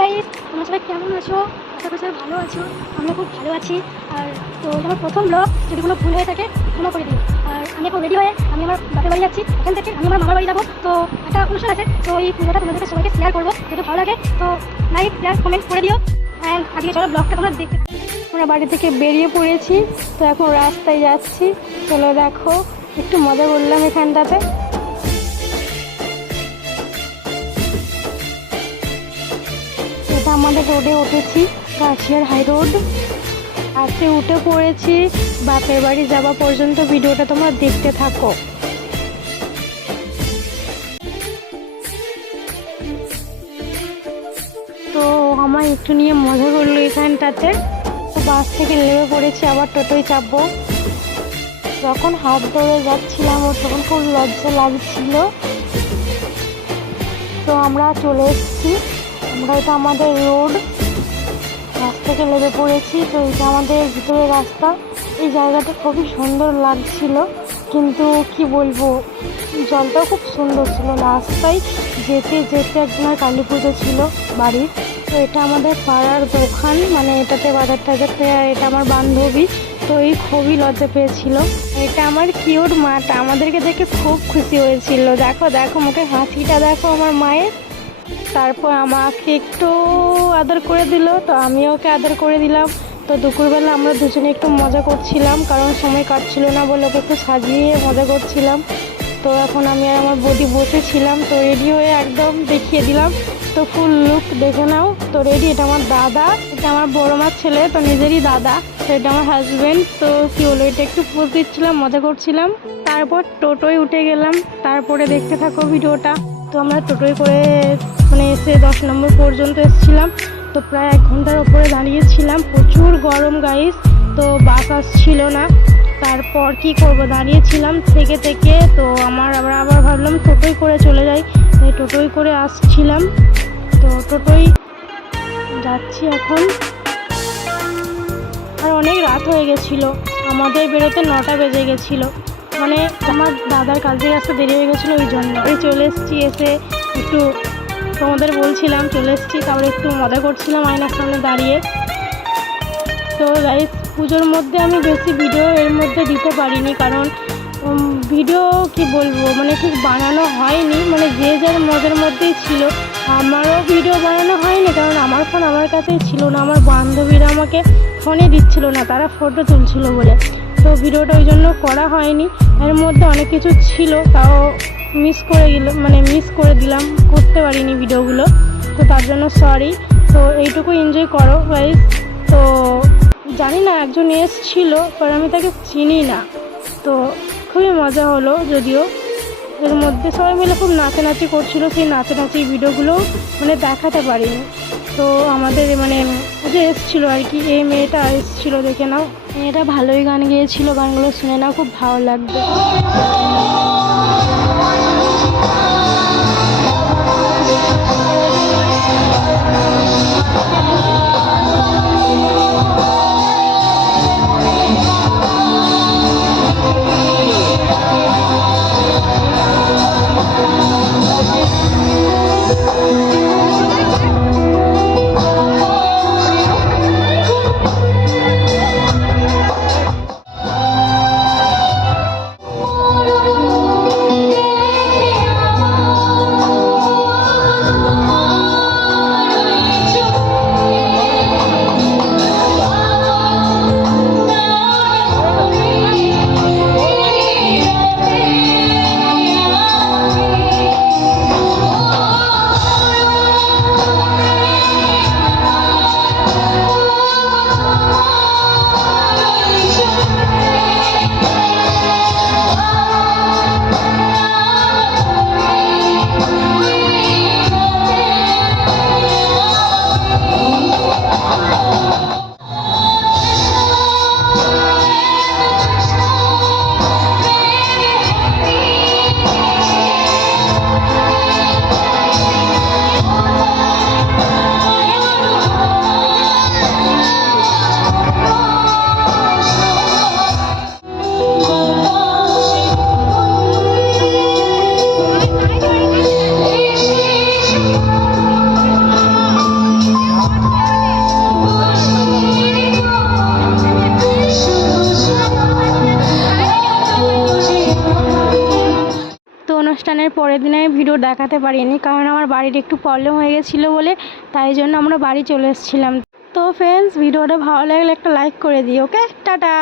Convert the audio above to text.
Guys, তোমরা সবাই কেমন আছো? আশা করি সবাই ভালো আছো। আমিও খুব ভালো আছি। আর তো আমার প্রথম ব্লগ, যদি কোনো ভুল হয়ে থাকে ক্ষমা করে দিও। আর আমি এখন রেডি হয়ে আমি আমার বাপের বাড়ি যাচ্ছি। এখান থেকে আমি আমার মামার বাড়ি যাবো। তো একটা অনুষ্ঠান আছে, তো এই ভিডিওটা তোমাদেরকে সবাইকে শেয়ার করবো। যদি ভালো লাগে তো লাইক শেয়ার কমেন্ট করে দিও। অ্যান্ড আজকে চলো ব্লগটা তোমরা দেখতে। আমরা বাড়ি থেকে বেরিয়ে পড়েছি, তো এখন রাস্তায় যাচ্ছি। চলো দেখো, একটু মজা করলাম এখানটাতে। এটা আমাদের রোডে উঠেছি, গাছিয়ার হাই রোড। আজকে উঠে পড়েছি, বাপের বাড়ি যাওয়া পর্যন্ত ভিডিওটা তোমরা দেখতে থাকো। তো আমার একটু নিয়ে মজা করলো এখানটাতে। তো বাস থেকে নেমে পড়েছি, আবার টোটোয় চাপবো। যখন হাত ধরে যাচ্ছিলাম ওর তখন খুব লজ্জা লাগছিল। তো আমরা চলে এসেছি, এটা আমাদের রোড। রাস্তা থেকে নেমে পড়েছি। তো এটা আমাদের ভিতরের রাস্তা। এই জায়গাটা খুবই সুন্দর লাগছিল, কিন্তু কি বলবো, জলটাও খুব সুন্দর ছিল। রাস্তায় যেতে যেতে একজনের কালী পুজো ছিল বাড়ির। তো এটা আমাদের পাড়ার দোকান, মানে এটাতে বাজার টাজার। এটা আমার বান্ধবী, তো এই খুবই লজ্জা পেয়েছিল। এটা আমার কিউট মাটা, আমাদেরকে দেখে খুব খুশি হয়েছিল। দেখো দেখো মুখে হাসিটা দেখো আমার মায়ের। তারপর আমাকে একটু আদর করে দিল, তো আমি ওকে আদর করে দিলাম। তো দুপুরবেলা আমরা দুজনে একটু মজা করছিলাম, কারণ সময় কাটছিল না বলে ওকে একটু সাজিয়ে মজা করছিলাম। তো এখন আমি আর আমার বৌদি বসেছিলাম, তো রেডি হয়ে একদম দেখিয়ে দিলাম। তো ফুল লুক দেখে নাও। তো রেডি, এটা আমার দাদা, এটা আমার বড় মার ছেলে, তো নিজেরই দাদা। তো এটা আমার হাজব্যান্ড। তো কি হলো, এটা একটু পোজ দিচ্ছিলাম, মজা করছিলাম। তারপর টোটোয় উঠে গেলাম। তারপরে দেখতে থাকো ভিডিওটা। তো আমরা টোটোয় করে এসে 10 নম্বর পর্যন্ত এসেছিলাম। তো প্রায় 1 ঘন্টার ওপরে দাঁড়িয়েছিলাম, প্রচুর গরম গাইস। তো বাস আসছিল না। তারপর কি করব, দাঁড়িয়েছিলাম থেকে থেকে। তো আবার ভাবলাম টোটোয় করে চলে যাই, তাই টোটোয় করে আসছিলাম। তো টোটোয় যাচ্ছি এখন। আর অনেক রাত হয়ে গেছিলো, আমাদের বেরোতে 9টা বেজে গেছিলো। আমার দাদার কাজে আসতে দেরি হয়ে গেছিলো, ওই জন্য চলে এসেছি। এসে একটু তোমাদের বলছিলাম চলে এসেছি, তারপরে একটু মজা করছিলাম আয়নার সামনে দাঁড়িয়ে। তো গাইস, পুজোর মধ্যে আমি বেশি ভিডিও এর মধ্যে দিতে পারিনি, কারণ ভিডিও কি বলবো, ঠিক বানানো হয়নি। যে যার মজার মধ্যেই ছিল। আমারও ভিডিও বানানো হয়নি, কারণ আমার ফোন আমার কাছেই ছিল না। আমার বান্ধবীরা আমাকে ফোনে দিচ্ছিল না, তারা ফটো তুলছিল বলে। তো ভিডিওটা ওই জন্য করা হয়নি। এর মধ্যে অনেক কিছু ছিল, তাও মিস করে দিলাম, করতে পারিনি ভিডিওগুলো। তো তার জন্য সরি। তো এইটুকু এনজয় করো গাইস। তো জানি না, একজন এসেছিল, পর আমি তাকে চিনি না। তো খুবই মজা হলো, যদিও এর মধ্যে সবাই মিলে খুব নাচানাচি করছিল। সেই নাচানাচি ভিডিওগুলো দেখাতে পারিনি। তো আমাদের যে এসেছিলো আর কি, এই মেয়েটা এসেছিলো, দেখে নাও। মেয়েটা ভালোই গান গেয়েছিল, গানগুলো শুনে নাও, খুব ভালো লাগবে। অনুষ্ঠানের পরের দিনে আমি ভিডিও দেখাতে পারিনি, কারণ আমার বাড়ির একটু প্রবলেম হয়ে গেছিলো বলে, তাই জন্য আমরা বাড়ি চলে এসেছিলাম। তো ফ্রেন্ডস, ভিডিওটা ভালো লাগলে একটা লাইক করে দিই। ওকে, টাটা।